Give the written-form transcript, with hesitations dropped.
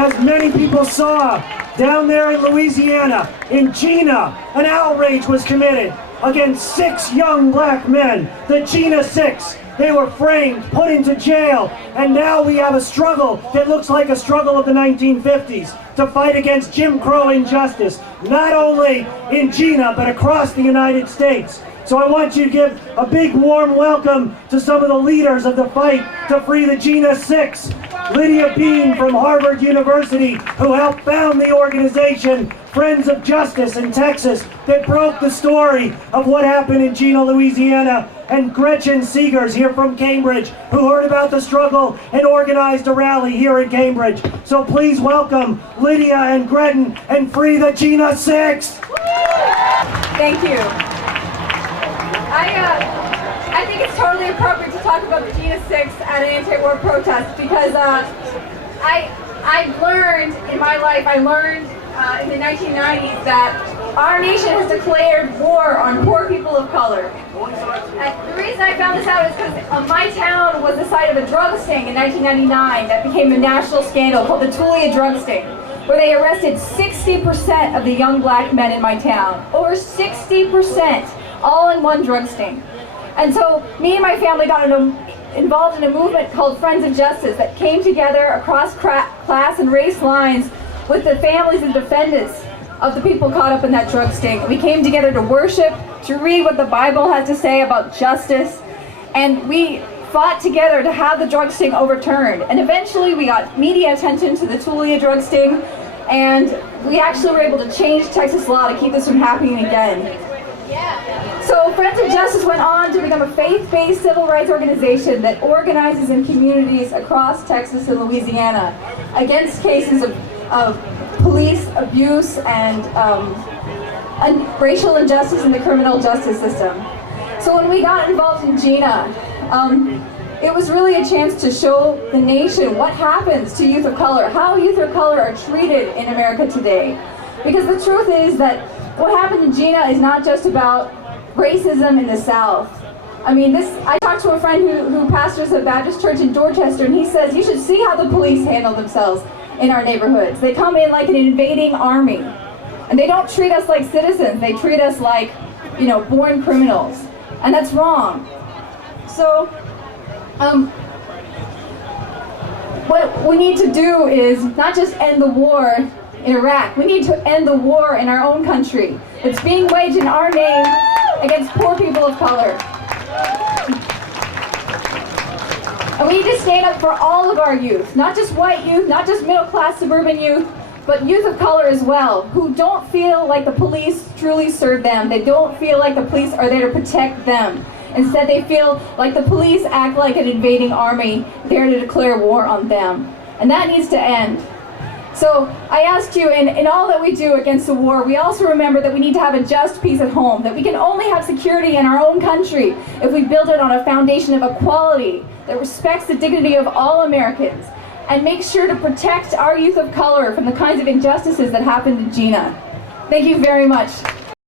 as many people saw down there in Louisiana, in Gina, an outrage was committed against 6 young black men, the Gina 6. They were framed, put into jail, and now we have a struggle that looks like a struggle of the 1950s to fight against Jim Crow injustice, not only in Gina, but across the United States. So I want you to give a big warm welcome to some of the leaders of the fight to free the Gina 6. Lydia Bean from Harvard University, who helped found the organization Friends of Justice in Texas that broke the story of what happened in Gina, Louisiana, and Gretchen Seegers here from Cambridge, who heard about the struggle and organized a rally here in Cambridge. So please welcome Lydia and Gretchen and free the Gina 6! Thank you. I think it's totally appropriate to talk about the Gina 6 at an anti-war protest because I've learned in my life, in the 1990s that our nation has declared war on poor people of color. And the reason I found this out is because my town was the site of a drug sting in 1999 that became a national scandal called the Tulia drug sting, where they arrested 60% of the young black men in my town. Over 60%, all in one drug sting. And so me and my family got involved in a movement called Friends of Justice that came together across class and race lines with the families and defendants of the people caught up in that drug sting. We came together to worship, to read what the Bible has to say about justice, and we fought together to have the drug sting overturned. And eventually we got media attention to the Tulia drug sting, and we actually were able to change Texas law to keep this from happening again. So Friends of Justice went on to become a faith-based civil rights organization that organizes in communities across Texas and Louisiana against cases of police abuse and racial injustice in the criminal justice system. So when we got involved in Gina, it was really a chance to show the nation what happens to youth of color, how youth of color are treated in America today. Because the truth is that what happened in Gina is not just about racism in the South. I mean, I talked to a friend who pastors a Baptist church in Dorchester, and he says, you should see how the police handle themselves in our neighborhoods. They come in like an invading army, and they don't treat us like citizens. They treat us like, born criminals, and that's wrong. So, what we need to do is not just end the war in Iraq. We need to end the war in our own country. It's being waged in our name against poor people of color. And we need to stand up for all of our youth, not just white youth, not just middle-class suburban youth, but youth of color as well, who don't feel like the police truly serve them. They don't feel like the police are there to protect them. Instead, they feel like the police act like an invading army, there to declare war on them. And that needs to end. So I asked you, in all that we do against the war, we also remember that we need to have a just peace at home, that we can only have security in our own country if we build it on a foundation of equality that respects the dignity of all Americans, and make sure to protect our youth of color from the kinds of injustices that happened in Gina. Thank you very much.